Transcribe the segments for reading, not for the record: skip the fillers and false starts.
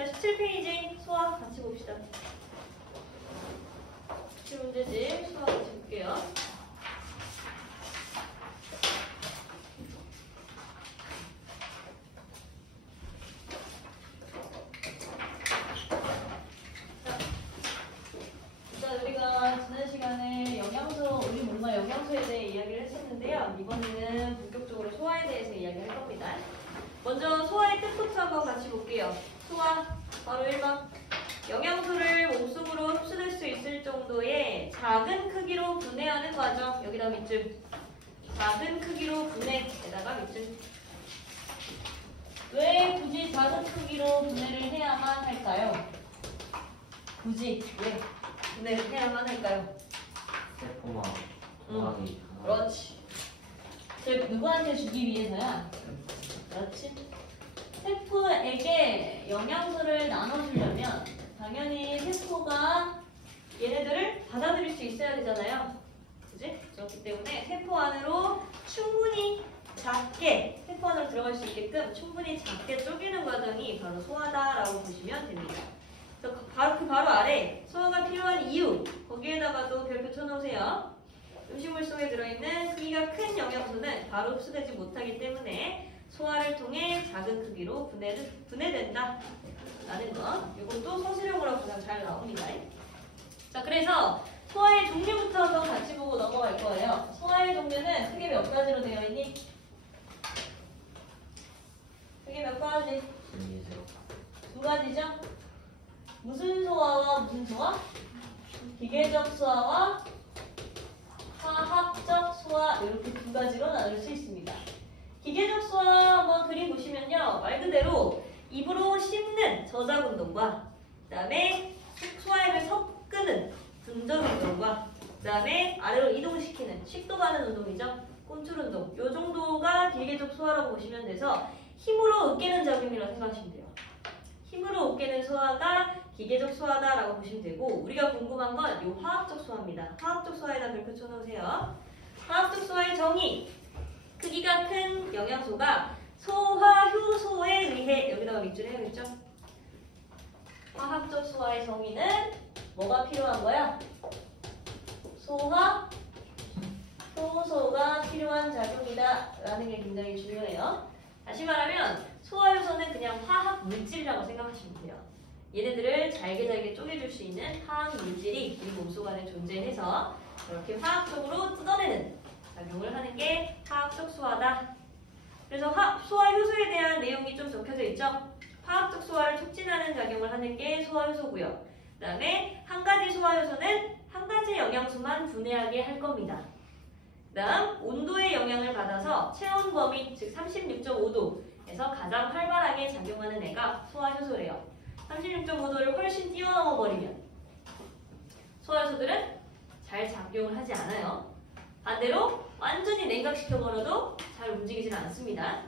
자, 17페이지 소화 같이 봅시다. 문제집 소화 같이 볼게요. 우리가 지난 시간에 영양소, 우리 몸과 영양소에 대해 이야기를 했었는데요. 이번에는 본격적으로 소화에 대해서 이야기를 할 겁니다. 먼저 소화의 뜻부터 한번 같이 볼게요. 소화, 바로 1번. 영양소를 몸속으로 흡수될 수 있을 정도의 작은 크기로 분해하는 과정. 여기다 밑줄. 작은 크기로 분해에다가 밑줄. 왜 굳이 작은 크기로 분해를 해야만 할까요? 굳이 왜 분해를 해야만 할까요? 세포만 정확히 그렇지. 누구한테 주기 위해서야? 그렇지. 세포에게 영양소를 나눠주려면 당연히 세포가 얘네들을 받아들일 수 있어야 되잖아요. 그지? 그렇기 때문에 세포 안으로 충분히 작게, 세포 안으로 들어갈 수 있게끔 충분히 작게 쪼개는 과정이 바로 소화다라고 보시면 됩니다. 그래서 바로 아래 소화가 필요한 이유, 거기에다가도 별표 쳐놓으세요. 음식물 속에 들어있는 크기가 큰 영양소는 바로 흡수되지 못하기 때문에 소화를 통해 작은 크기로 분해된다 라는 거. 이것도 서술형으로 가장 잘 나옵니다. 자, 그래서 소화의 종류부터 한번 같이 보고 넘어갈 거예요. 소화의 종류는 크게 몇 가지로 되어 있니? 크게 몇 가지? 두 가지죠? 무슨 소화와 무슨 소화? 기계적 소화와 화학적 소화, 이렇게 두 가지로 나눌 수 있습니다. 기계적 소화 한번 그림 보시면요, 말 그대로 입으로 씹는 저작 운동과 그 다음에 소화액을 섞는 분전 운동과 그 다음에 아래로 이동시키는 식도가는 운동이죠. 꼼출 운동. 이 정도가 기계적 소화라고 보시면 돼서 힘으로 으깨는 작용이라고 생각하시면 돼요. 힘으로 으깨는 소화가 기계적 소화다라고 보시면 되고, 우리가 궁금한 건 이 화학적 소화입니다. 화학적 소화에다 별표 쳐놓으세요. 화학적 소화의 정의. 크기가 큰 영양소가 소화 효소에 의해, 여기다가 밑줄 해야겠죠? 화학적 소화의 정의는 뭐가 필요한 거야? 소화 효소가 필요한 작용이다 라는 게 굉장히 중요해요. 다시 말하면 소화 효소는 그냥 화학 물질이라고 생각하시면 돼요. 얘네들을 잘게 쪼개줄 수 있는 화학 물질이 우리 몸속 안에 존재해서 이렇게 화학적으로 뜯어내는 작용을 하는 게 화학적 소화다. 그래서 소화 효소에 대한 내용이 좀 적혀져 있죠. 화학적 소화를 촉진하는 작용을 하는 게 소화 효소고요. 그 다음에 한 가지 소화 효소는 한 가지 영양소만 분해하게 할 겁니다. 그 다음 온도의 영향을 받아서 체온 범위, 즉 36.5도에서 가장 활발하게 작용하는 애가 소화 효소래요. 36.5도를 훨씬 뛰어넘어 버리면 소화 효소들은 잘 작용을 하지 않아요. 반대로 완전히 냉각시켜버려도 잘 움직이지는 않습니다.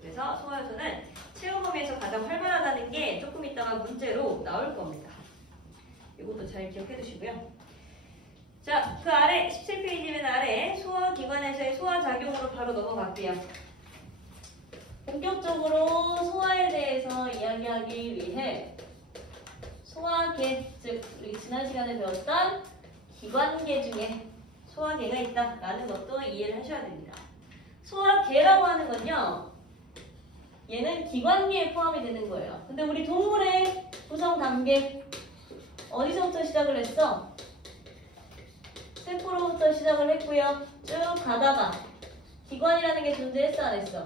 그래서 소화 효소는 체온 범위에서 가장 활발하다는 게 조금 있다가 문제로 나올 겁니다. 이것도 잘 기억해 두시고요. 자, 그 아래 17페이지면 아래 소화기관에서의 소화작용으로 바로 넘어갈게요. 본격적으로 소화에 대해서 이야기하기 위해 소화계, 즉 우리 지난 시간에 배웠던 기관계 중에 소화계가 있다라는 것도 이해를 하셔야 됩니다. 소화계라고 하는 건요, 얘는 기관계에 포함이 되는 거예요. 근데 우리 동물의 구성 단계 어디서부터 시작을 했어? 세포로부터 시작을 했고요. 쭉 가다가 기관이라는 게 존재했어 안 했어?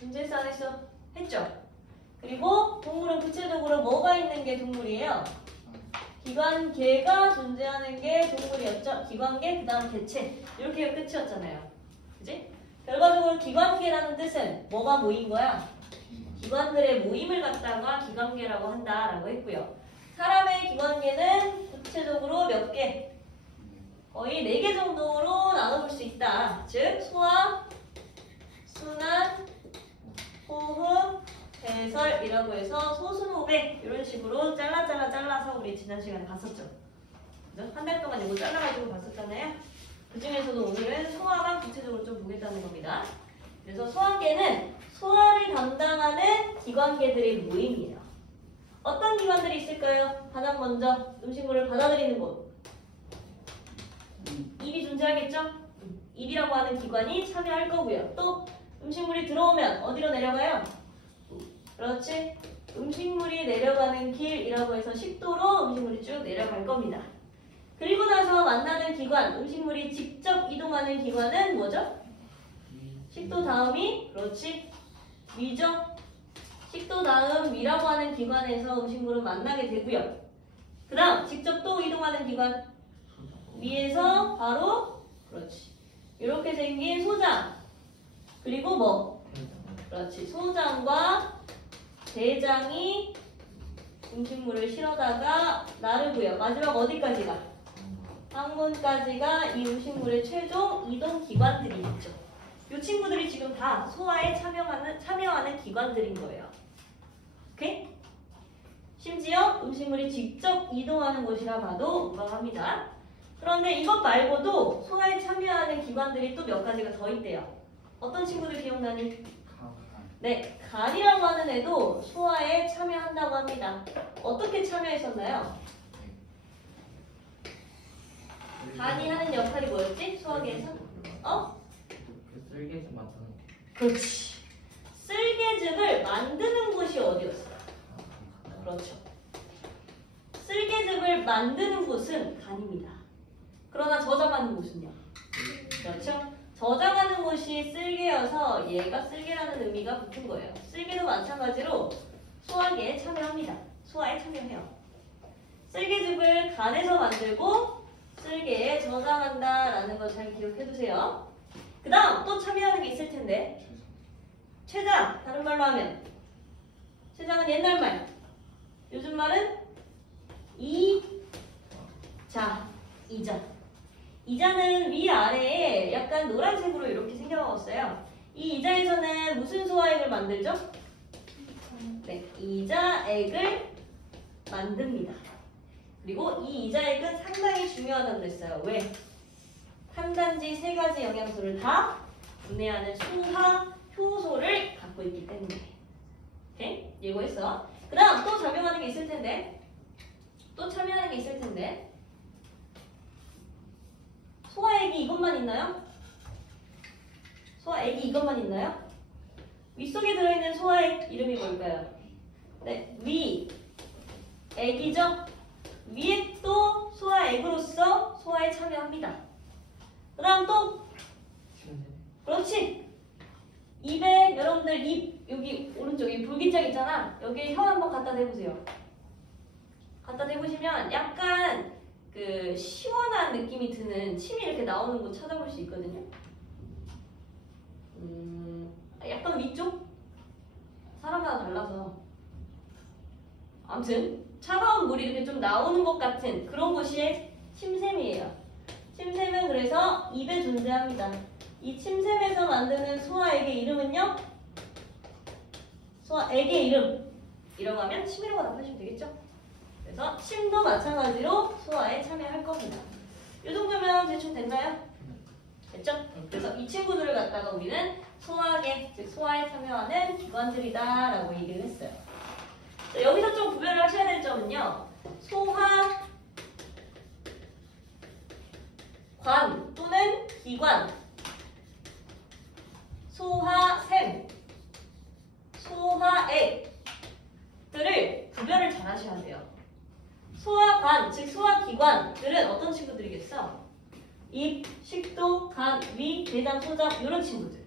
존재했어 안 했어? 했죠? 그리고 동물은 구체적으로 뭐가 있는 게 동물이에요? 기관계가 존재하는 게 동물이었죠. 기관계, 그 다음 개체. 이렇게 끝이었잖아요. 그지? 결과적으로 기관계라는 뜻은 뭐가 모인 거야? 기관들의 모임을 갖다가 기관계라고 한다라고 했고요. 사람의 기관계는 구체적으로 몇 개? 거의 4개 정도로 나눠볼 수 있다. 즉 소화, 순환, 호흡, 배설이라고 해서 소순호흡에 이런 식으로 잘라서 우리 지난 시간에 봤었죠. 한 달 동안 이거 잘라가지고 봤었잖아요. 그 중에서도 오늘은 소화만 구체적으로 좀 보겠다는 겁니다. 그래서 소화계는 소화를 담당하는 기관계들의 모임이에요. 어떤 기관들이 있을까요? 가장 먼저 음식물을 받아들이는 곳. 입이 존재하겠죠? 입이라고 하는 기관이 참여할 거고요. 또 음식물이 들어오면 어디로 내려가요? 그렇지. 음식물이 내려가는 길이라고 해서 식도로 음식물이 쭉 내려갈 겁니다. 그리고 나서 만나는 기관, 음식물이 직접 이동하는 기관은 뭐죠? 식도 다음이 그렇지. 위죠. 식도 다음 위라고 하는 기관에서 음식물은 만나게 되고요. 그 다음 직접 또 이동하는 기관 위에서 바로 그렇지. 이렇게 생긴 소장 그리고 뭐? 그렇지. 소장과 대장이 음식물을 실어다가 나르고요. 마지막 어디까지가? 항문까지가 이 음식물의 최종 이동 기관들이 있죠. 이 친구들이 지금 다 소화에 참여하는 기관들인 거예요. 오케이? 심지어 음식물이 직접 이동하는 곳이라 봐도 무방합니다. 그런데 이것 말고도 소화에 참여하는 기관들이 또 몇 가지가 더 있대요. 어떤 친구들 기억나니? 네, 간이라고 하는 애도 소화에 참여한다고 합니다. 어떻게 참여했었나요? 간이 하는 역할이 뭐였지? 소화기에서? 그 쓸개즙 만드는 그렇지. 쓸개즙을 만드는 곳이 어디였어요? 그렇죠. 쓸개즙을 만드는 곳은 간입니다. 그러나 저장하는 곳은요? 그렇죠. 저장하는 곳이 쓸개여서 얘가 쓸개라는 의미가 붙은 거예요. 쓸개도 마찬가지로 소화기에 참여합니다. 소화에 참여해요. 쓸개즙을 간에서 만들고 쓸개에 저장한다라는 거 잘 기억해두세요. 그 다음 또 참여하는 게 있을 텐데 췌장, 다른 말로 하면 췌장은 옛날 말, 요즘 말은 이자. 이자는 위아래에 약간 노란색으로 이렇게 생겨먹었어요. 이 이자에서는 무슨 소화액을 만들죠? 네, 이자액을 만듭니다. 그리고 이 이자액은 상당히 중요하다고 그랬어요. 왜? 탄단지 3가지 영양소를 다 분해하는 소화 효소를 갖고 있기 때문에. 오케이? 예고했어. 그 다음 또 작용하는 게 있을 텐데 소화액이 이것만 있나요? 소화액이 이것만 있나요? 윗속에 들어있는 소화액 이름이 뭘까요? 네, 위액이죠? 위에 또 소화액으로서 소화에 참여합니다. 그 다음 또 그렇지. 입에 여러분들 입 여기 오른쪽에 볼기장 있잖아. 여기에 혀 한번 갖다 대보세요. 갖다 대보시면 약간 그 시원한 느낌이 드는 침이 이렇게 나오는 곳 찾아볼 수 있거든요. 약간 위쪽? 사람마다 달라서 아무튼 차가운 물이 이렇게 좀 나오는 것 같은 그런 곳이 침샘이에요. 침샘은 그래서 입에 존재합니다. 이 침샘에서 만드는 소화액의 이름은요? 소화액의 이름이라고 하면 침이라고 답하시면 되겠죠? 그래서 침도 마찬가지로 소화에 참여할 겁니다. 이 정도면 대충 됐나요? 됐죠? 그래서 이 친구들을 갖다가 우리는 소화계, 즉 소화에 참여하는 기관들이다 라고 얘기를 했어요. 자, 여기서 좀 구별을 하셔야 될 점은요. 소화관 또는 기관, 소화샘, 소화액들을 구별을 잘 하셔야 돼요. 소화관, 즉 소화기관들은 어떤 친구들이겠어? 입, 식도, 간, 위, 대장, 소장 이런 친구들.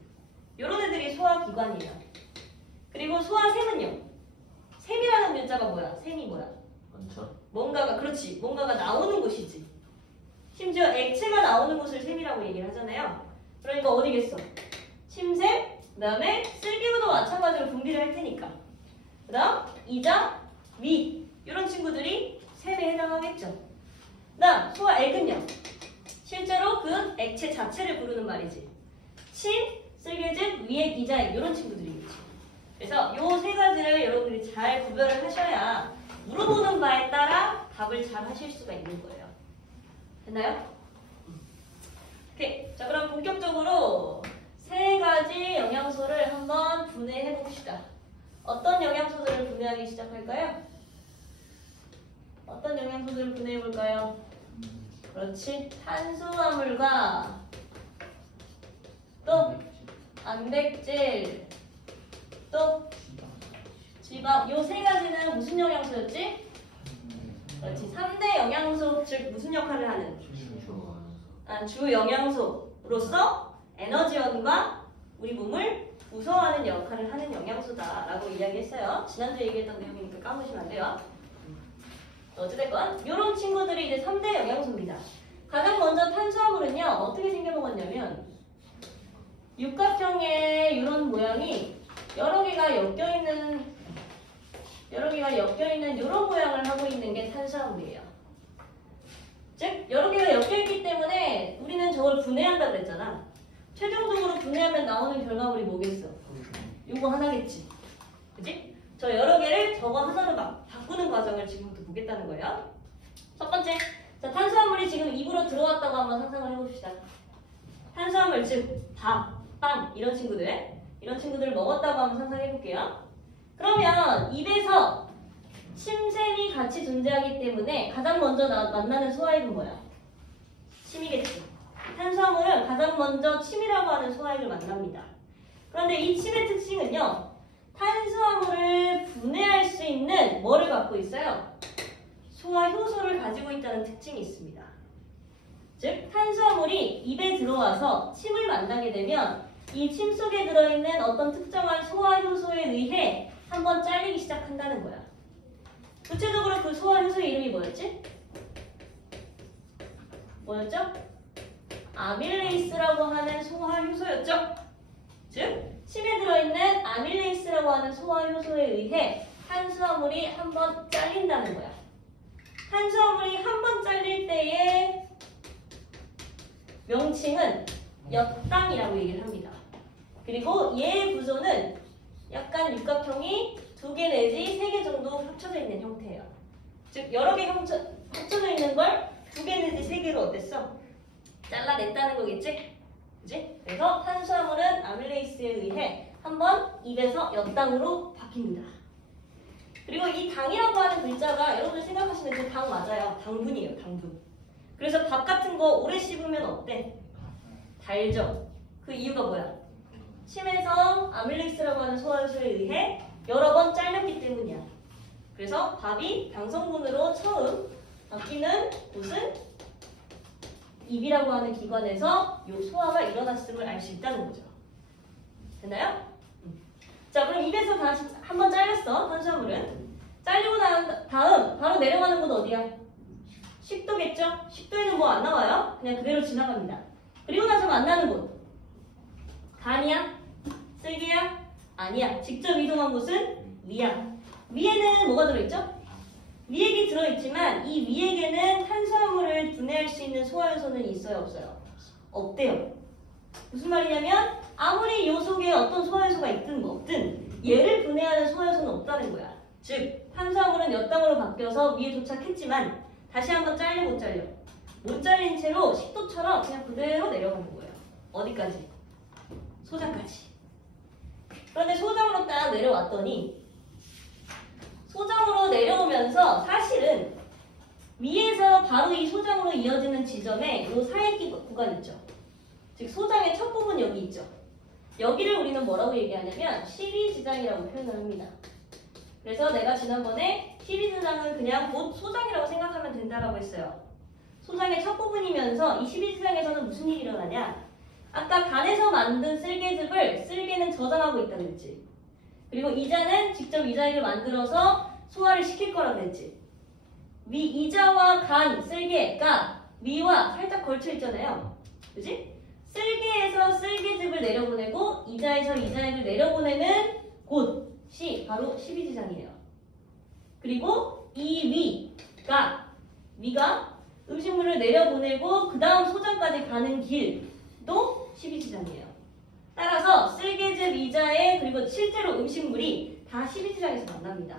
이런 애들이 소화기관이에요. 그리고 소화샘은요. 샘이라는 글자가 뭐야? 샘이 뭐야? 원천? 뭔가가 그렇지. 뭔가가 나오는 곳이지. 심지어 액체가 나오는 곳을 샘이라고 얘기를 하잖아요. 그러니까 어디겠어? 침샘, 그 다음에 쓸개구도 마찬가지로 분비를 할 테니까. 그 다음 이장, 위 이런 친구들이 샘에 해당하겠죠. 그 다음 소화액은요. 실제로 그 액체 자체를 부르는 말이지. 침, 쓸개즙, 위액, 이자액 이런 친구들이겠지. 그래서 요 3가지를 여러분들이 잘 구별을 하셔야 물어보는 바에 따라 답을 잘 하실 수가 있는 거예요. 됐나요? 오케이. 자, 그럼 본격적으로 3가지 영양소를 한번 분해해 봅시다. 어떤 영양소들을 분해하기 시작할까요? 어떤 영양소들을 분해해 볼까요? 그렇지. 탄수화물과 또 단백질, 또 지방. 요 세 가지는 무슨 영양소였지? 그렇지. 3대 영양소, 즉 무슨 역할을 하는? 주 영양소로서 에너지원과 우리 몸을 부소화하는 역할을 하는 영양소다라고 이야기했어요. 지난주에 얘기했던 내용이니까 까먹으시면 안 돼요. 어찌됐건 이런 친구들이 이제 3대 영양소입니다. 가장 먼저 탄수화물은요 어떻게 생겨먹었냐면 육각형의 이런 모양이 여러 개가 엮여있는 이런 모양을 하고 있는 게 탄수화물이에요. 즉 여러 개가 엮여있기 때문에 우리는 저걸 분해한다 그랬잖아. 최종적으로 분해하면 나오는 결과물이 뭐겠어? 요거 하나겠지. 그치? 저 여러 개를 저거 하나로 막 바꾸는 과정을 지금부터 보겠다는 거예요. 첫 번째, 자 탄수화물이 지금 입으로 들어왔다고 한번 상상을 해봅시다. 탄수화물 즉 밥, 빵 이런 친구들을 먹었다고 한번 상상해볼게요. 그러면 입에서 침샘이 같이 존재하기 때문에 가장 먼저 만나는 소화액은 뭐야? 침이겠지. 탄수화물은 가장 먼저 침이라고 하는 소화액을 만납니다. 그런데 이 침의 특징은요. 탄수화물을 분해할 수 있는 뭐를 갖고 있어요? 소화효소를 가지고 있다는 특징이 있습니다. 즉 탄수화물이 입에 들어와서 침을 만나게 되면 이 침 속에 들어있는 어떤 특정한 소화효소에 의해 한번 잘리기 시작한다는 거야. 구체적으로 그 소화효소의 이름이 뭐였지? 뭐였죠? 아밀레이스라고 하는 소화효소였죠? 즉 침에 들어있는 아밀레이스라고 하는 소화효소에 의해 탄수화물이 한번 잘린다는 거야. 탄수화물이 한번 잘릴 때의 명칭은 엿당이라고 얘기를 합니다. 그리고 얘의 구조는 약간 육각형이 2개 내지 3개 정도 합쳐져 있는 형태예요. 즉 여러 개 합쳐져 있는 걸 2개 내지 3개로 어땠어? 잘라냈다는 거겠지? 그치? 그래서 탄수화물은 아밀레이스에 의해 한번 입에서 엿당으로 바뀝니다. 그리고 이 당이라고 하는 글자가 여러분들 생각하시는 그 당 맞아요. 당분이에요. 당분. 그래서 밥 같은 거 오래 씹으면 어때? 달죠. 그 이유가 뭐야? 침에서 아밀레이스라고 하는 소화효소에 의해 여러 번 잘렸기 때문이야. 그래서 밥이 당성분으로 처음 바뀌는 곳은 입이라고 하는 기관에서 이 소화가 일어났음을 알 수 있다는 거죠. 됐나요? 자, 그럼 입에서 다시 한번 잘렸어. 탄수화물은. 잘리고 난 다음 바로 내려가는 곳 어디야? 식도겠죠? 식도에는 뭐 안 나와요? 그냥 그대로 지나갑니다. 그리고 나서 만나는 곳. 간이야? 쓸개야? 아니야. 직접 이동한 곳은 위야. 위에는 뭐가 들어있죠? 위액이 들어있지만 이 위액에는 탄수화물을 분해할 수 있는 소화효소는 있어요? 없어요? 없대요. 무슨 말이냐면 아무리 요 속에 어떤 소화효소가 있든 없든 얘를 분해하는 소화효소는 없다는 거야. 즉 탄수화물은 엿당으로 바뀌어서 위에 도착했지만 다시 한번 잘려 못 잘려? 못 잘린 채로 식도처럼 그냥 그대로 내려가는 거예요. 어디까지? 소장까지. 그런데 소장으로 딱 내려왔더니 소장으로 내려오면서 사실은 위에서 바로 이 소장으로 이어지는 지점에 이 사이기 구간 있죠. 즉 소장의 첫 부분 여기 있죠. 여기를 우리는 뭐라고 얘기하냐면 12지장이라고 표현을 합니다. 그래서 내가 지난번에 12지장은 그냥 곧 소장이라고 생각하면 된다라고 했어요. 소장의 첫 부분이면서 이 12지장에서는 무슨 일이 일어나냐? 아까 간에서 만든 쓸개즙을 쓸개는 저장하고 있다고 했지. 그리고 이자는 직접 이자액을 만들어서 소화를 시킬 거라고 했지. 이자와 간, 쓸개가 위와 살짝 걸쳐 있잖아요. 그지? 쓸개에서 쓸개즙을 내려보내고 이자에서 이자액을 내려보내는 곳이 바로 12지장이에요. 그리고 이 위가 음식물을 내려보내고 그 다음 소장까지 가는 길도 12지장이에요. 따라서 쓸개즙, 이자액 그리고 실제로 음식물이 다 12지장에서 만납니다.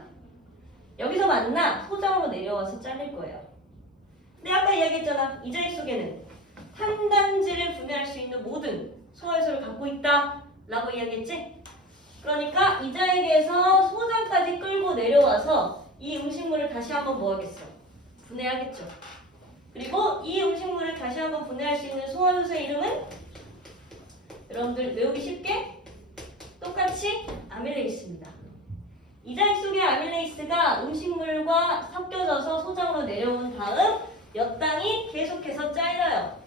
여기서 만나 소장으로 내려와서 잘릴 거예요. 근데 아까 이야기했잖아. 이자액 속에는 탄단지를 분해할 수 있는 모든 소화효소를 갖고 있다 라고 이야기했지? 그러니까 이자액에서 소장까지 끌고 내려와서 이 음식물을 다시 한번 뭐 하겠어? 분해하겠죠. 그리고 이 음식물을 다시 한번 분해할 수 있는 소화효소의 이름은 여러분들 외우기 쉽게 똑같이 아밀레이스입니다. 이자익 속의 아밀레이스가 음식물과 섞여져서 소장으로 내려온 다음 엿당이 계속해서 잘려요.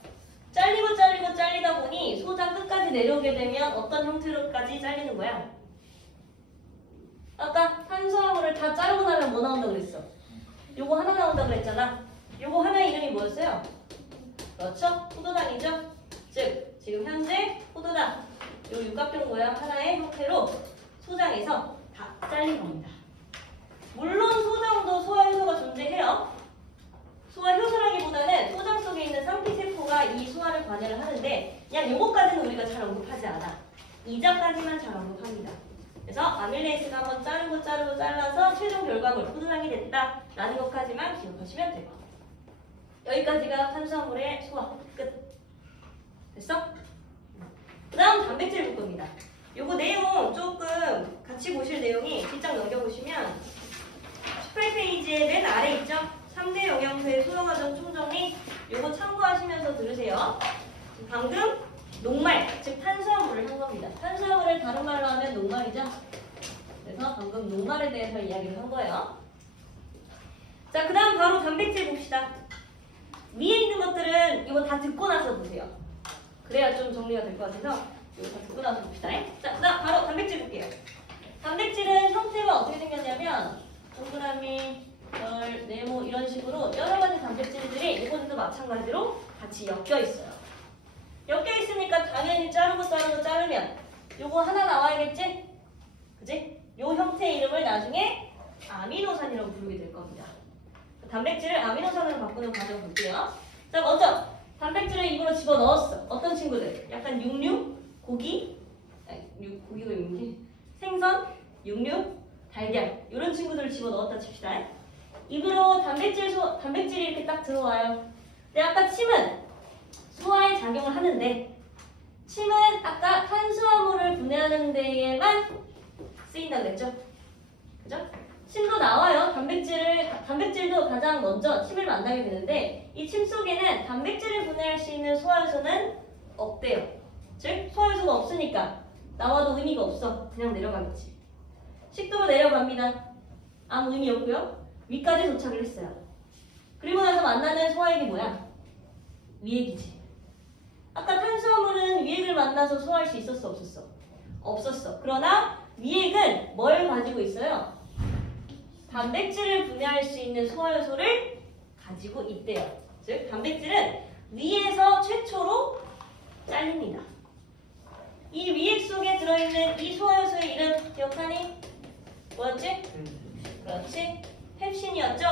잘리다 보니 소장 끝까지 내려오게 되면 어떤 형태로까지 잘리는 거야? 아까 탄수화물을 다 자르고 나면 뭐 나온다고 그랬어? 요거 하나 나온다고 그랬잖아. 요거 하나의 이름이 뭐였어요? 그렇죠? 포도당이죠? 즉 지금 현재 포도당 요 육각형 모양 하나의 형태로 소장에서 다 잘린 겁니다. 물론 소장도 소화효소가 존재해요. 소화효소라기보다는 소장 속에 있는 상피세포가 이 소화를 관여를 하는데 그냥 요거까지는 우리가 잘 언급하지 않아. 이자까지만 잘 언급합니다. 그래서 아밀레이스가 한번 자르고 잘라서 최종 결과물 포도당이 됐다라는 것까지만 기억하시면 돼요. 여기까지가 탄수화물의 소화 끝. 됐어? 그 다음 단백질 볼 겁니다. 요거 내용 조금 같이 보실 내용이 뒷장 넘겨보시면 18페이지의 맨 아래 있죠? 3대 영양소의 소화과정 총정리 요거 참고하시면서 들으세요. 방금 녹말, 즉 탄수화물을 한 겁니다. 탄수화물을 다른 말로 하면 녹말이죠? 그래서 방금 녹말에 대해서 이야기를 한 거예요. 자, 그 다음 바로 단백질 봅시다. 위에 있는 것들은 이거 다 듣고 나서 보세요. 그래야 좀 정리가 될 것 같아서 이거 다 듣고 나서 봅시다. 자, 그다음 바로 단백질 볼게요. 단백질은 형태가 어떻게 생겼냐면 동그라미, 별, 네모 이런 식으로 여러 가지 단백질들이 이곳에도 마찬가지로 같이 엮여 있어요. 엮여 있으니까 당연히 자르면 요거 하나 나와야겠지? 그지? 요 형태의 이름을 나중에 아미노산이라고 부르게 될 겁니다. 단백질을 아미노산으로 바꾸는 과정 볼게요. 자, 먼저 단백질을 입으로 집어넣었어. 어떤 친구들? 약간 육류, 고기, 고기가 육류지? 생선, 육류, 달걀 이런 친구들을 집어넣었다 칩시다. 입으로 단백질이 이렇게 딱 들어와요. 근데 아까 침은 소화에 작용을 하는데 침은 아까 탄수화물을 분해하는 데에만 쓰인다고 그랬죠? 그죠? 침도 나와요. 단백질도 가장 먼저 침을 만나게 되는데 이 침 속에는 단백질을 분해할 수 있는 소화효소는 없대요. 즉 소화효소가 없으니까 나와도 의미가 없어. 그냥 내려가겠지. 식도로 내려갑니다. 아무 의미 없고요. 위까지 도착을 했어요. 그리고 나서 만나는 소화액이 뭐야? 위액이지. 아까 탄수화물은 위액을 만나서 소화할 수 있었어 없었어? 없었어. 그러나 위액은 뭘 가지고 있어요? 단백질을 분해할 수 있는 소화효소를 가지고 있대요. 즉 단백질은 위에서 최초로 잘립니다. 이 위액 속에 들어있는 이 소화효소의 이름 기억하니? 뭐였지? 그렇지. 펩신이었죠?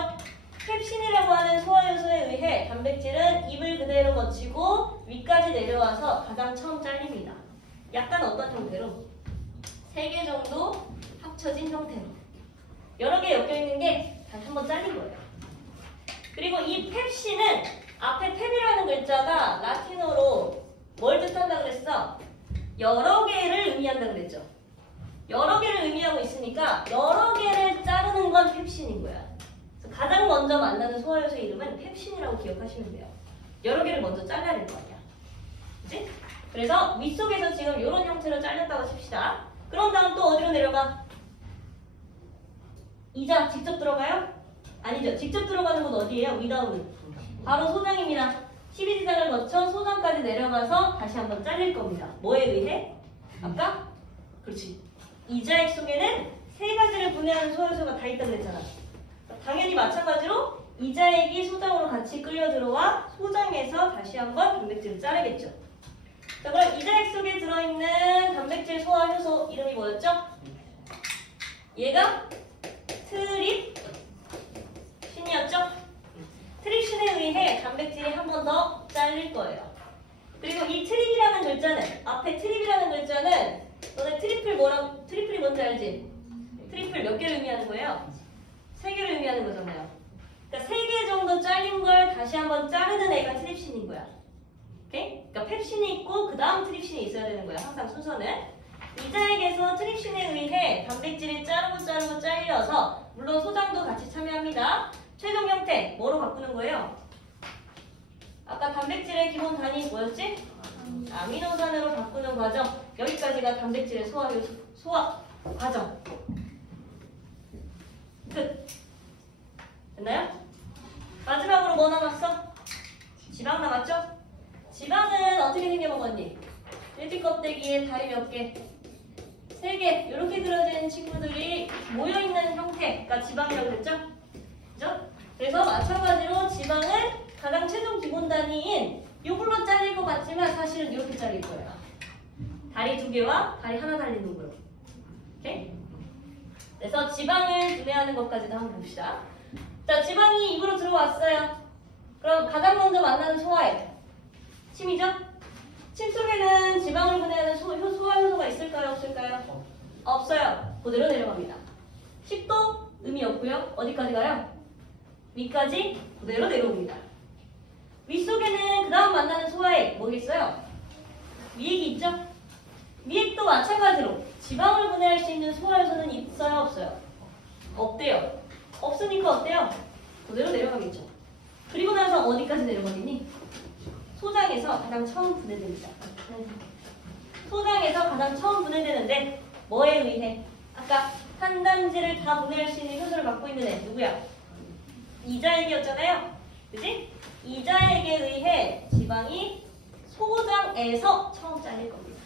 펩신이라고 하는 소화효소에 의해 단백질은 입을 그대로 거치고 위까지 내려와서 가장 처음 잘립니다. 약간 어떤 형태로? 3개 정도 합쳐진 형태로. 여러 개 엮여있는 게 다시 한번 잘린 거예요. 그리고 이 펩신은 앞에 펩이라는 글자가 라틴어로 뭘 뜻한다 그랬어? 여러 개를 의미한다 그랬죠? 여러 개를 의미하고 있으니까 여러 개를 자르는 건 펩신인 거야. 그래서 가장 먼저 만나는 소화효소의 이름은 펩신이라고 기억하시면 돼요. 여러 개를 먼저 잘라야 될 거 아니야. 그치? 그래서 윗속에서 지금 이런 형태로 잘렸다고 칩시다. 그런 다음 또 어디로 내려가? 이자 직접 들어가요? 아니죠. 직접 들어가는 곳 어디예요? 위다운. 바로 소장입니다. 12지장을 거쳐 소장까지 내려가서 다시 한번 잘릴 겁니다. 뭐에 의해? 아까? 그렇지. 이자액 속에는 3가지를 분해하는 소효소가 다 있다고 그랬잖아. 당연히 마찬가지로 이자액이 소장으로 같이 끌려 들어와 소장에서 다시 한번 단백질을 자르겠죠. 자, 그럼 이자액 속에 들어있는 단백질 소화효소 이름이 뭐였죠? 얘가 트립신이었죠? 트립신에 의해 단백질이 한 번 더 잘릴 거예요. 그리고 이 트립이라는 글자는, 앞에 트립이라는 글자는 너네 트리플이 뭔지 알지? 트리플 몇 개를 의미하는 거예요? 3개를 의미하는 거잖아요. 그러니까 3개 정도 잘린 걸 다시 한번 자르는 애가 트립신인 거야. 오케이? 그러니까 펩신이 있고 그 다음 트립신이 있어야 되는 거야. 항상 순서는. 이자액에서 트립신에 의해 단백질이 자르고 잘려서 물론 소장도 같이 참여합니다. 최종 형태 뭐로 바꾸는 거예요? 아까 단백질의 기본 단위 뭐였지? 아미노산으로 바꾸는 과정. 여기까지가 단백질의 소화 과정. 끝. 됐나요? 마지막으로 뭐 남았어? 지방 남았죠? 지방은 어떻게 생겨먹었니? 일지 껍데기에 다리 몇 개? 3개. 이렇게 그려진 친구들이 모여있는 형태가 지방이라고 그랬죠? 그죠? 그래서 마찬가지로 지방은 가장 최종 기본 단위인 요걸로 잘릴 것 같지만 사실은 이렇게 잘릴 거예요. 다리 2개와 다리 하나 달린 놈으로. 오케이? 그래서 지방을 분해하는 것까지도 한번 봅시다. 자, 지방이 입으로 들어왔어요. 그럼 가장 먼저 만나는 소화액. 침이죠? 침 속에는 지방을 분해하는 소화 효소가 있을까요? 없을까요? 없어요. 그대로 내려갑니다. 10도 의미 없고요. 어디까지 가요? 위까지 그대로 내려옵니다. 윗속에는 그 다음 만나는 소화액 뭐겠어요? 미액이 있죠? 미액도 마찬가지로 지방을 분해할 수 있는 소화효소는 있어요? 없어요? 없대요. 없으니까 어때요? 그대로 내려가겠죠. 그리고 나서 어디까지 내려가겠니? 소장에서 가장 처음 분해됩니다. 소장에서 가장 처음 분해되는데 뭐에 의해? 아까 한 단지를 다 분해할 수 있는 효소를 갖고 있는 애 누구야? 이자액이었잖아요. 그지? 이자액에 의해 지방이 소장에서 처음 잘릴 겁니다.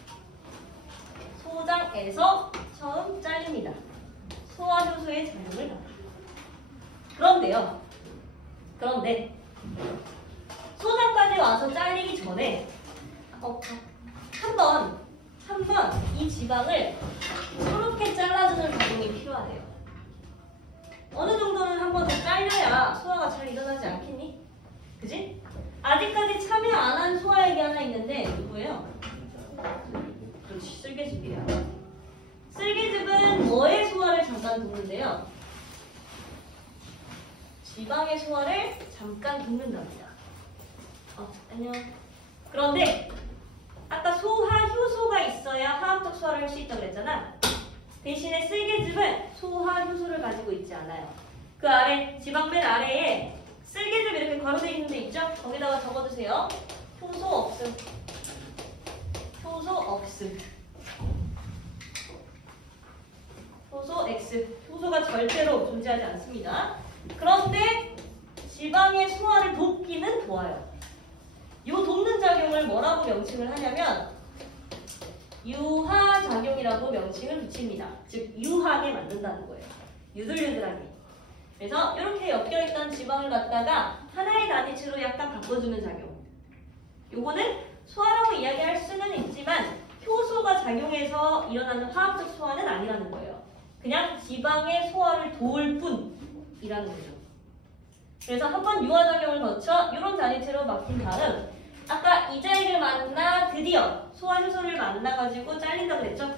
소장에서 처음 잘립니다. 소화효소의 작용을 받아. 그런데 소장까지 와서 잘리기 전에 한번 이 지방을 이렇게 잘라주는 과정이 필요하대요. 어느 정도는 한 번 더 잘려야 소화가 잘 일어나지 않겠니? 그지? 아직까지 참여 안 한 소화액이 하나 있는데 누구예요? 그렇지, 쓸개즙이야. 쓸개즙은 뭐의 소화를 잠깐 돕는데요? 지방의 소화를 잠깐 돕는답니다. 안녕. 그런데 아까 소화 효소가 있어야 화학적 소화를 할 수 있다고 그랬잖아. 대신에 쓸개즙은 소화 효소를 가지고 있지 않아요. 그 아래, 지방 맨 아래에 쓸개즙 이렇게 괄호되어 있는 데 있죠? 거기다가 적어주세요. 효소 없음. 효소 없음. 효소 X. 효소가 절대로 존재하지 않습니다. 그런데 지방의 소화를 돕기는 도와요. 이 돕는 작용을 뭐라고 명칭을 하냐면 유화작용이라고 명칭을 붙입니다. 즉 유하게 만든다는 거예요. 유들유들하게. 그래서 이렇게 엮여있던 지방을 갖다가 하나의 단위치로 약간 바꿔주는 작용. 요거는 소화라고 이야기할 수는 있지만 효소가 작용해서 일어나는 화학적 소화는 아니라는 거예요. 그냥 지방의 소화를 도울 뿐이라는 거죠. 그래서 한번 유화작용을 거쳐 이런 단위체로 바뀐 다음 아까 이자액을 만나 드디어 소화효소를 만나가지고 잘린다고 그랬죠?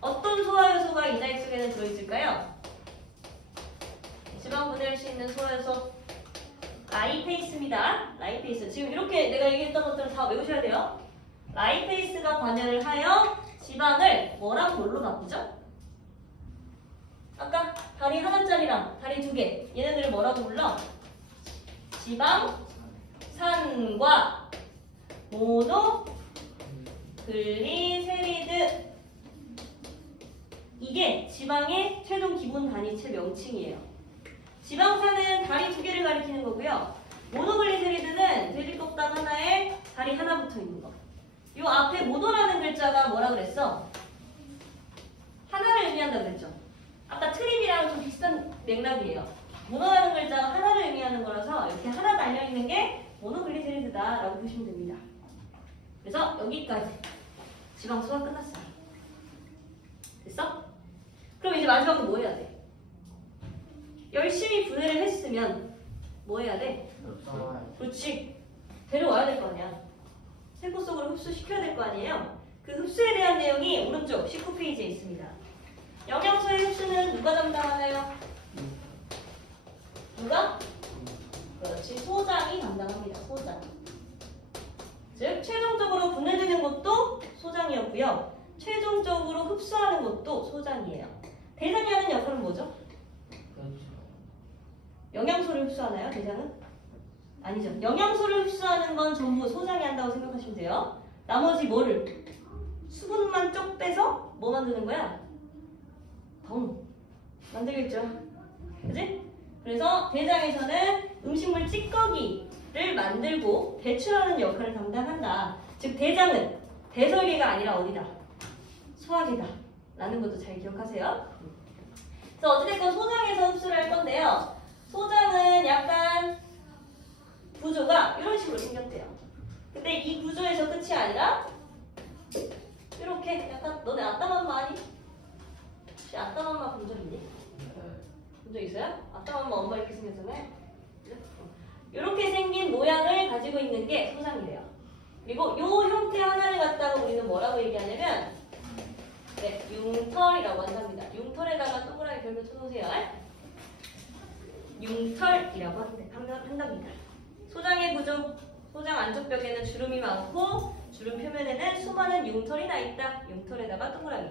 어떤 소화효소가 이자액 속에는 들어있을까요? 지방 분해할 수 있는 소화효소 라이페이스입니다. 라이페이스. 지금 이렇게 내가 얘기했던 것들은 다 외우셔야 돼요. 라이페이스가 관여를 하여 지방을 뭐랑 뭘로 바꾸죠? 아까 다리 하나짜리랑 다리 2개 얘네들을 뭐라고 불러? 지방산과 모노글리세리드. 이게 지방의 최종 기본 단위체 명칭이에요. 지방산은 다리 2개를 가리키는 거고요. 모노글리세리드는 돼지껍질 하나에 다리 하나 붙어 있는 거. 이 앞에 모노라는 글자가 뭐라 그랬어? 하나를 의미한다고 그랬죠. 아까 트림이랑 좀 비슷한 맥락이에요. 모노라는 글자가 하나를 의미하는 거라서 이렇게 하나 달려있는 게 모노글리세리드다 라고 보시면 됩니다. 그래서 여기까지 지방 소화 끝났어요. 됐어? 그럼 이제 마지막으로 뭐 해야 돼? 열심히 분해를 했으면 뭐 해야 돼? 그렇지. 데려와야 될 거 아니야. 세포 속으로 흡수시켜야 될 거 아니에요? 그 흡수에 대한 내용이 오른쪽 19페이지에 있습니다. 영양소의 흡수는 누가 담당하나요? 누가? 그렇지. 소장이 담당합니다. 소장. 즉 최종적으로 분해되는 것도 소장이었고요. 최종적으로 흡수하는 것도 소장이에요. 대장이 하는 역할은 뭐죠? 영양소를 흡수하나요, 대장은? 아니죠. 영양소를 흡수하는 건 전부 소장이 한다고 생각하시면 돼요. 나머지 뭐를? 수분만 쪽 빼서 뭐 만드는 거야? 덩 만들겠죠. 그지? 그래서 대장에서는 음식물 찌꺼기를 만들고 배출하는 역할을 담당한다. 즉 대장은 배설계가 아니라 어디다? 소화계다. 라는 것도 잘 기억하세요. 그래서 어찌됐건 소장에서 흡수를 할 건데요. 소장은 약간 구조가 이런 식으로 생겼대요. 근데 이 구조에서 끝이 아니라 이렇게 약간 너네 아따맘마 아니? 혹시 아따맘마 본 적 있니? 본 적 있어요? 아따맘마 엄마 이렇게 생겼잖아요. 이렇게 생긴 모양을 가지고 있는 게 소장이래요. 그리고 이 형태 하나를 갖다가 우리는 뭐라고 얘기하냐면 네, 융털이라고 한답니다. 융털에다가 동그랗게 별표 쳐놓으세요. 융털이라고 한답니다. 소장의 구조, 소장 안쪽 벽에는 주름이 많고 주름 표면에는 수많은 융털이 나 있다. 융털에다가 동그라미.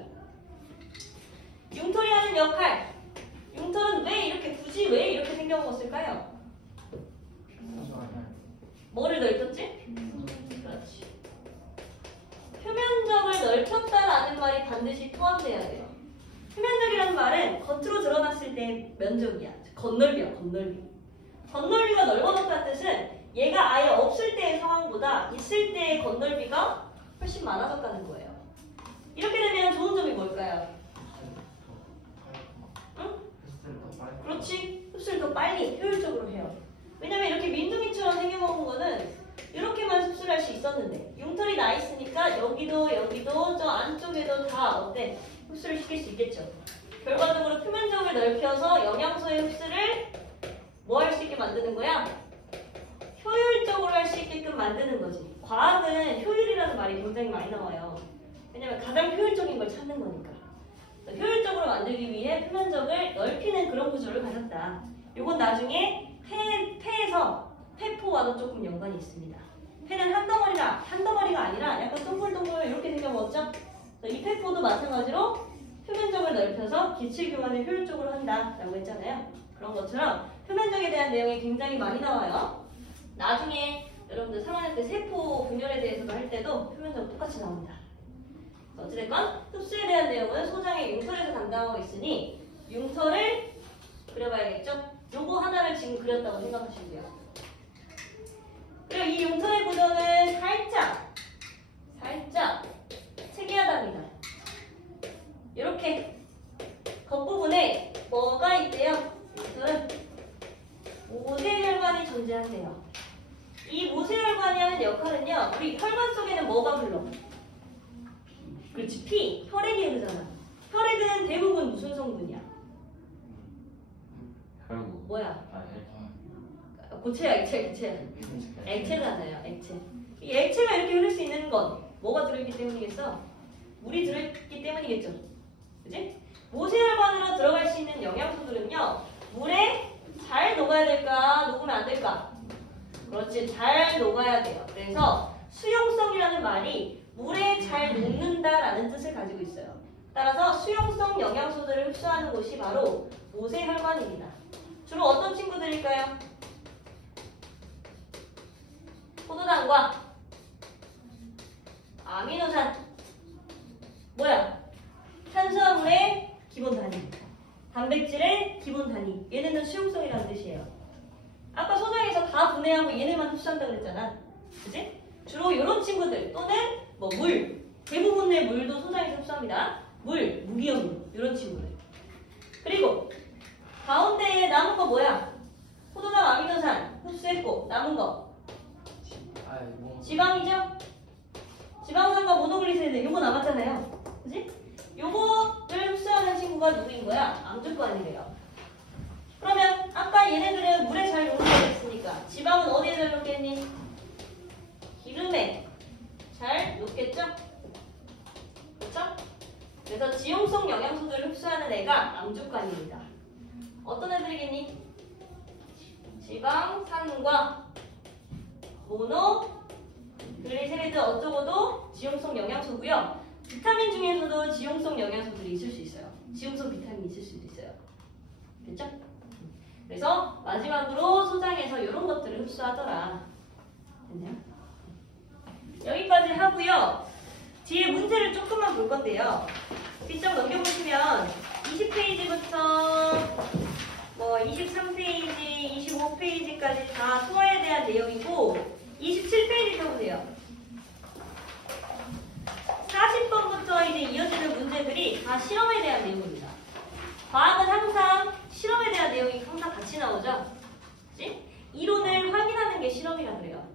융털이 하는 역할. 융털은 굳이 왜 이렇게 생겨먹었을까요? 뭐를 넓혔지? 그렇지. 표면적을 넓혔다라는 말이 반드시 포함돼야 돼요. 표면적이라는 말은 겉으로 드러났을 때 면적이야. 겉넓이야, 겉넓이. 겉넓이가 넓어졌다는 뜻은 얘가 아예 없을 때의 상황보다 있을 때의 겉넓이가 훨씬 많아졌다는 거예요. 이렇게 되면 좋은 점이 뭘까요? 응? 그렇지. 흡수를 더 빨리 효율적으로 해요. 왜냐면 이렇게 민둥이처럼 생겨먹은 거는 이렇게만 흡수를 할 수 있었는데 융털이 나 있으니까 여기도 저 안쪽에도 다 어때? 흡수를 시킬 수 있겠죠. 결과적으로 표면적을 넓혀서 영양소의 흡수를 뭐 할 수 있게 만드는 거야? 효율적으로 할 수 있게끔 만드는 거지. 과학은 효율이라는 말이 굉장히 많이 나와요. 왜냐면 가장 효율적인 걸 찾는 거니까. 효율적으로 만들기 위해 표면적을 넓히는 그런 구조를 가졌다. 이건 나중에 폐에서 폐포와도 조금 연관이 있습니다. 폐는 한 덩어리가 아니라 약간 동글동글 이렇게 생겨먹었죠? 이 폐포도 마찬가지로 표면적을 넓혀서 기출 교환을 효율적으로 한다라고 했잖아요. 그런 것처럼 표면적에 대한 내용이 굉장히 많이 나와요. 나중에 여러분들 3학년 때 세포 분열에 대해서도 할 때도 표면적 똑같이 나옵니다. 어찌됐건 흡수에 대한 내용은 소장의 융털에서 담당하고 있으니 융털을 그려봐야겠죠? 요거 하나를 지금 그렸다고 생각하시면 돼요. 그리고 이 융털의 구조는 살짝 특이하답니다. 이렇게 겉부분에 뭐가 있대요? 융털은 모세혈관이 존재한대요. 이 모세혈관이 하는 역할은요. 우리 혈관 속에는 뭐가 흘러? 그렇지, 피, 혈액이 흐르잖아. 혈액은 대부분 무슨 성분이야? 혈구. 뭐야? 혈. 고체야, 액체야? 액체잖아요, 액체. 이 액체가 이렇게 흐를 수 있는 건 뭐가 들어있기 때문이겠어? 물이 들어있기 때문이겠죠. 그지? 모세혈관으로 들어갈 수 있는 영양소들은요, 물에 잘 녹아야 될까? 녹으면 안 될까? 그렇지, 잘 녹아야 돼요. 그래서 수용성이라는 말이 물에 잘 녹는다라는 뜻을 가지고 있어요. 따라서 수용성 영양소들을 흡수하는 곳이 바로 모세혈관입니다. 주로 어떤 친구들일까요? 포도당과 아미노산. 뭐야? 탄수화물의 기본 단위, 단백질의 기본 단위. 얘네는 수용성이라는 뜻이에요. 아까 소장에서 다 분해하고 얘네만 흡수한다고 그랬잖아. 그치? 주로 이런 친구들 또는 뭐 물, 대부분의 물도 소장에서 흡수합니다. 물, 무기염물 이런 친구들. 그리고 가운데에 남은 거 뭐야? 포도당 아미노산 흡수했고 남은 거 지방이죠? 지방산과 모노글리세리드 요거 남았잖아요. 그치? 요거를 흡수하는 친구가 누구인 거야? 암족관이래요. 그러면 아까 얘네들은 물에 잘 녹는다고 했으니까 지방은 어디에 잘 녹겠니? 기름에 잘 녹겠죠? 그렇죠? 그래서 지용성 영양소들을 흡수하는 애가 암족관입니다. 어떤 애들이겠니? 지방, 산과 모노, 글리세리드 어쩌고도 지용성 영양소고요. 비타민 중에서도 지용성 영양소들이 있을 수 있어요. 지용성 비타민이 있을 수도 있어요. 됐죠? 그래서 마지막으로 소장에서 이런 것들을 흡수하더라. 됐나요? 여기까지 하고요. 뒤에 문제를 조금만 볼 건데요. 뒷장 넘겨보시면 20페이지부터 뭐 23페이지, 25페이지까지 다 소화에 대한 내용이고 27페이지 펴보세요. 40번부터 이제 이어지는 문제들이 다 실험에 대한 내용입니다. 과학은 항상 실험에 대한 내용이 항상 같이 나오죠. 그치? 이론을 확인하는 게 실험이라 그래요.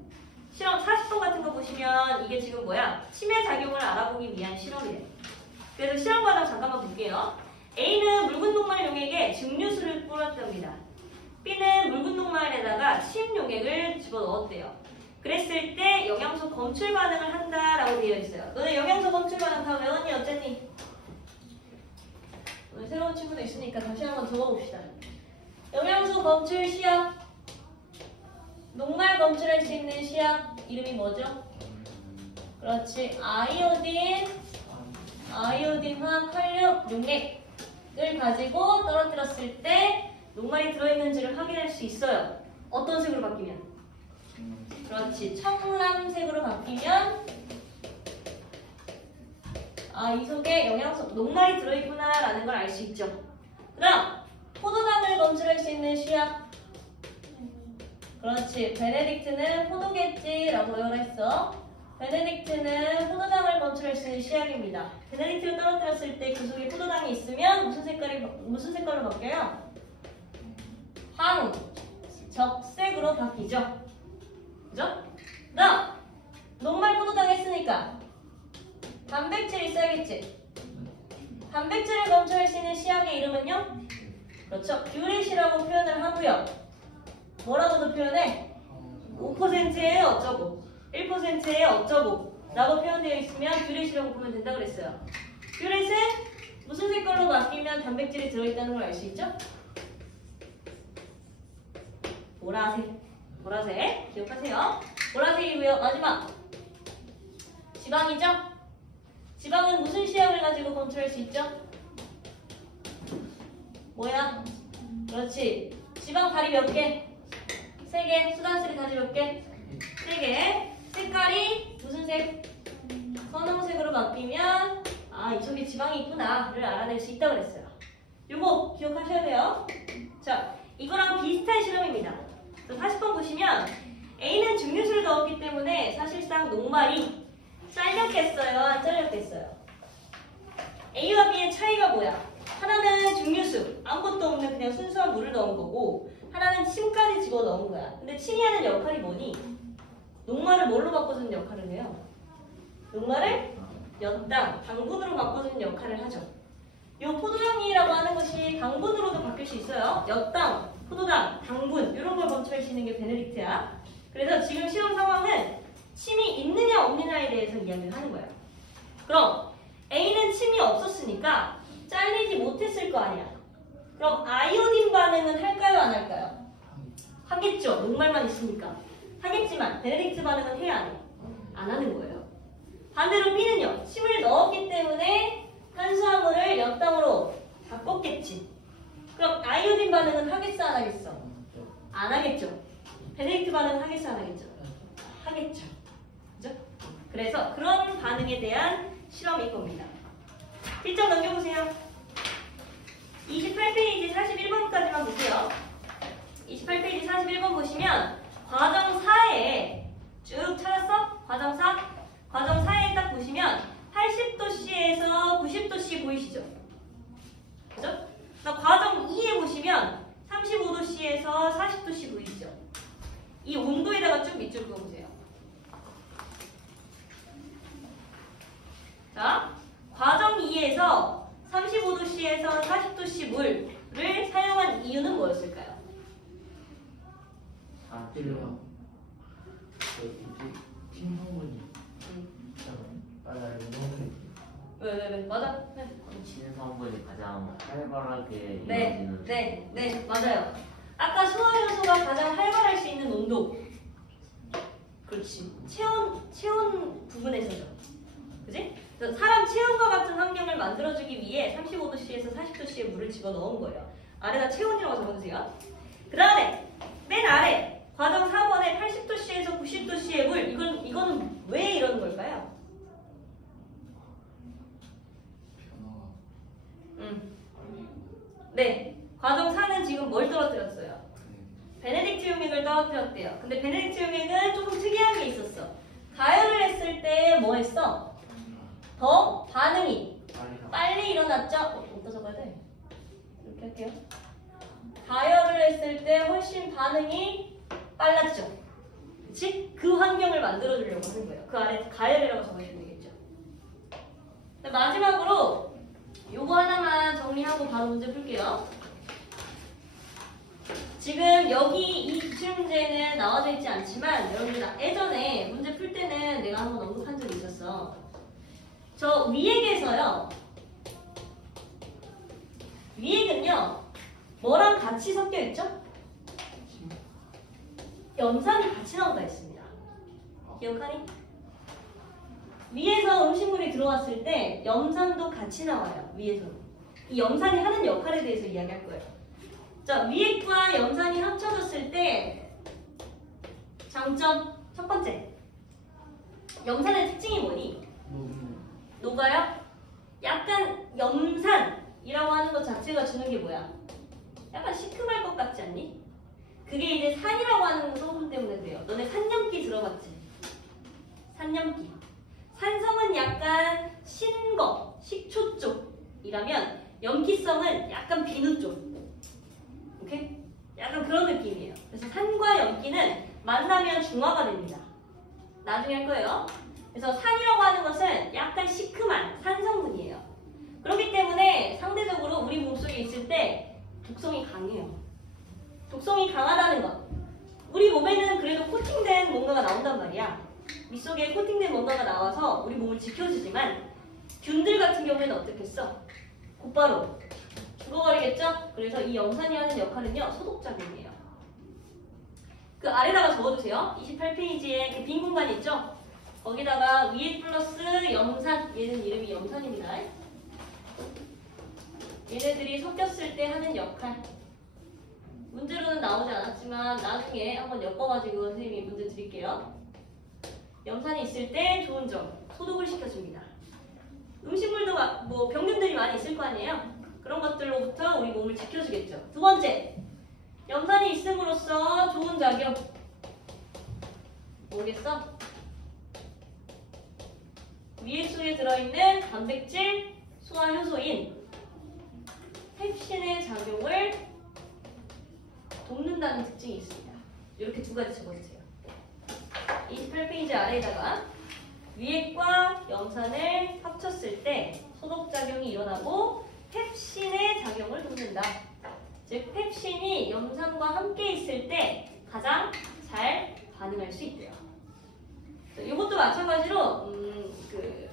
실험 40번 같은 거 보시면 이게 지금 뭐야? 치매 작용을 알아보기 위한 실험이래. 그래서 실험 과정 잠깐만 볼게요. A는 묽은 녹말 용액에 증류수를 뿌렸답니다. B는 묽은 녹말에다가 침 용액을 집어넣었대요. 그랬을 때 영양소 검출 반응을 한다라고 되어 있어요. 너네 영양소 검출 반응 다 외웠니? 어쨌니? 오늘 새로운 친구도 있으니까 다시 한번 적어봅시다. 영양소 검출 시약. 녹말 검출할 수 있는 시약 이름이 뭐죠? 그렇지. 아이오딘과 칼륨 용액을 가지고 떨어뜨렸을 때 녹말이 들어있는지를 확인할 수 있어요. 어떤 색으로 바뀌면? 그렇지. 청藍색으로 바뀌면 이 속에 영양소, 녹말이 들어있구나라는 걸 알 수 있죠. 그 다음 포도당을 검출할 수 있는 시약. 그렇지. 베네딕트는 포도겠지라고 외워라 했어. 베네딕트는 포도당을 검출할 수 있는 시약입니다. 베네딕트를 떨어뜨렸을 때 그 속에 포도당이 있으면 무슨 색깔로 바뀌어요? 적색으로 바뀌죠. 그죠? 그 다음 녹말 포도당 했으니까 단백질 있어야겠지. 단백질을 검출할 수 있는 시약의 이름은요? 그렇죠. 듀렛이라고 표현을 하고요. 뭐라고도 표현해? 5%에 어쩌고 1%에 어쩌고 라고 표현되어 있으면 듀렛이라고 보면 된다고 그랬어요. 듀렛은 무슨 색깔로 바뀌면 단백질이 들어있다는 걸 알 수 있죠? 보라색 기억하세요. 보라색이고요. 마지막 지방이죠? 지방은 무슨 시약을 가지고 검출할 수 있죠? 뭐야? 그렇지. 지방 다리 몇 개? 3개. 수단쓰리 다리 몇 개? 3개. 색깔이 무슨 색? 선홍색으로 바뀌면 이 속에 지방이 있구나를 알아낼 수 있다고 그랬어요. 요거 기억하셔야 돼요. 자, 이거랑 비슷한 실험입니다. 40번 보시면 A는 증류수를 넣었기 때문에 사실상 녹말이 잘렸겠어요? 안 잘렸겠어요? A와 B의 차이가 뭐야? 하나는 증류수, 아무것도 없는 그냥 순수한 물을 넣은 거고 하나는 침까지 집어넣은 거야. 근데 침이 하는 역할이 뭐니? 녹말을 뭘로 바꿔주는 역할을 해요? 녹말을 엿당, 당분으로 바꿔주는 역할을 하죠. 이 포도당이라고 하는 것이 당분으로도 바뀔 수 있어요. 엿당, 포도당, 당분 이런 걸 검출할 수 있는 게 베네딕트야. 그래서 지금 시험 상황은 침이 있느냐 없느냐에 대해서 이야기를 하는 거예요. 그럼 A는 침이 없었으니까 잘리지 못했을 거 아니야. 그럼 아이오딘 반응은 할까요 안 할까요? 하겠죠. 녹말만 있으니까. 하겠지만 베네딕트 반응은 해야 안 해? 안 하는 거예요. 반대로 B는요. 침을 넣었기 때문에 탄수화물을 엿당으로 바꿨겠지. 그럼 아이오딘 반응은 하겠어 안 하겠어? 안 하겠죠. 베네딕트 반응은 하겠어 안 하겠죠? 하겠죠. 그죠? 그래서 그런 반응에 대한 실험일 겁니다. 1점 넘겨보세요. 28페이지 41번까지만 보세요. 28페이지 41번 보시면 과정 4에 쭉 찾았어? 과정 4? 과정 4에 딱 보시면 80도씨에서 90도씨 보이시죠? 그죠? 과정 2에 보시면 35도씨에서 40도씨 보이시죠? 이 온도에다가 쭉 밑줄 그어보세요. 자, 과정 2에서 35도씨에서 40도씨 물을 사용한 이유는 뭐였을까요? 들려요. 팀성분이 왜? 맞아? 네. 친성분이 가장 활발하게 이루어지는 네, 맞아요. 아까 소화효소가 가장 활발할 수 있는 온도. 그렇지. 체온 부분에서죠. 그지? 그래서 사람 체온과 같은 환경을 만들어주기 위해 35도씨에서 40도씨의 물을 집어넣은 거예요. 아래다 체온이라고 적어주세요. 그 다음에 맨 아래 과정 4번에 80도씨에서 90도씨의 물 이거는 왜 이러는 걸까요? 네, 과정 4는 지금 뭘 떨어뜨렸어요? 베네딕트 용액을 떨어뜨렸대요. 근데 베네딕트 용액은 조금 특이한 게 있었어. 가열을 했을 때 뭐 했어? 더 반응이 빨리 일어났죠? 어디다 적어야 돼? 이렇게 할게요. 가열을 했을 때 훨씬 반응이 빨랐죠? 그치? 그 환경을 만들어주려고 하는 거예요. 그 아래 가열이라고 적어주면 되겠죠. 마지막으로 요거 하나만 정리하고 바로 문제 풀게요. 지금 여기 이 기출문제는 나와져 있지 않지만 여러분들 예전에 문제 풀 때는 내가 한번 언급한 적이 있었어. 저 위액에서요. 위액은요. 뭐랑 같이 섞여 있죠? 염산이 같이 나온다 했습니다. 기억하니? 위에서 음식물이 들어왔을 때 염산도 같이 나와요. 위에서. 이 염산이 하는 역할에 대해서 이야기할 거예요. 자, 위액과 염산이 합쳐졌을 때 장점 첫 번째. 염산의 특징이 뭐니? 녹아요? 약간 염산이라고 하는 것 자체가 주는 게 뭐야? 약간 시큼할 것 같지 않니? 그게 이제 산이라고 하는 성분 때문에 그래요. 너네 산염기 들어봤지? 산염기. 산성은 약간 신거, 식초 쪽이라면 염기성은 약간 비누 쪽. 오케이? 약간 그런 느낌이에요. 그래서 산과 염기는 만나면 중화가 됩니다. 나중에 할 거예요. 그래서 산이라고 하는 것은 약간 시큼한 산성분이에요. 그렇기 때문에 상대적으로 우리 몸속에 있을 때 독성이 강해요. 독성이 강하다는 것. 우리 몸에는 그래도 코팅된 뭔가가 나온단 말이야. 밑속에 코팅된 뭔가가 나와서 우리 몸을 지켜주지만 균들 같은 경우에는 어떻겠어? 곧바로 죽어버리겠죠? 그래서 이 염산이 하는 역할은요. 소독작용이에요. 그 아래다가 적어주세요. 28페이지에 그 빈 공간 있죠? 거기다가 위액 플러스 염산, 얘는 이름이 염산입니다. 얘네들이 섞였을 때 하는 역할. 문제로는 나오지 않았지만 나중에 한번 엮어가지고 선생님이 문제 드릴게요. 염산이 있을 때 좋은 점, 소독을 시켜줍니다. 음식물도 뭐 병균들이 많이 있을 거 아니에요? 그런 것들로부터 우리 몸을 지켜주겠죠. 두 번째, 염산이 있음으로써 좋은 작용. 모르겠어? 위액 속에 들어있는 단백질, 소화효소인 펩신의 작용을 돕는다는 특징이 있습니다. 이렇게 두 가지 적어주세요. 28페이지 아래에다가 위액과 염산을 합쳤을 때 소독작용이 일어나고 펩신의 작용을 돕는다. 즉 펩신이 염산과 함께 있을 때 가장 잘 반응할 수 있대요. 이것도 마찬가지로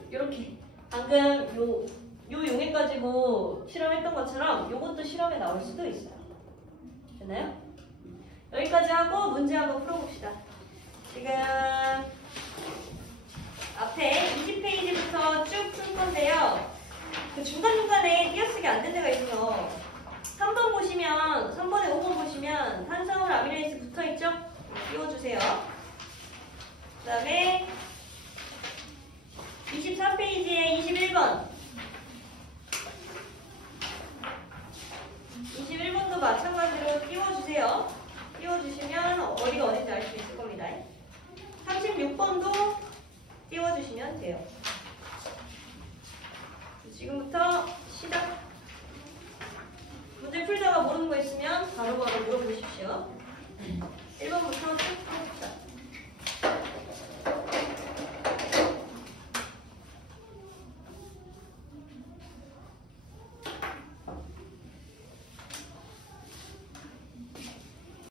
이렇게 방금 요 용액 가지고 실험했던 것처럼 이것도 실험에 나올 수도 있어요. 됐나요? 여기까지 하고 문제 한번 풀어봅시다. 지금 앞에 20페이지부터 쭉 풀 건데요. 그 중간중간에 띄어쓰기 안 된 데가 있어요. 3번 보시면, 3번에 5번 보시면 탄수화물 아미레이스 붙어있죠? 띄워주세요. 그 다음에 24페이지에 21번 21번도 마찬가지로 띄워주세요. 띄워주시면 어디가 어딘지 알 수 있을 겁니다. 36번도 띄워주시면 돼요. 지금부터 시작. 문제 풀다가 모르는 거 있으면 바로바로 물어보십시오. 1번부터 쭉 풀어봅시다.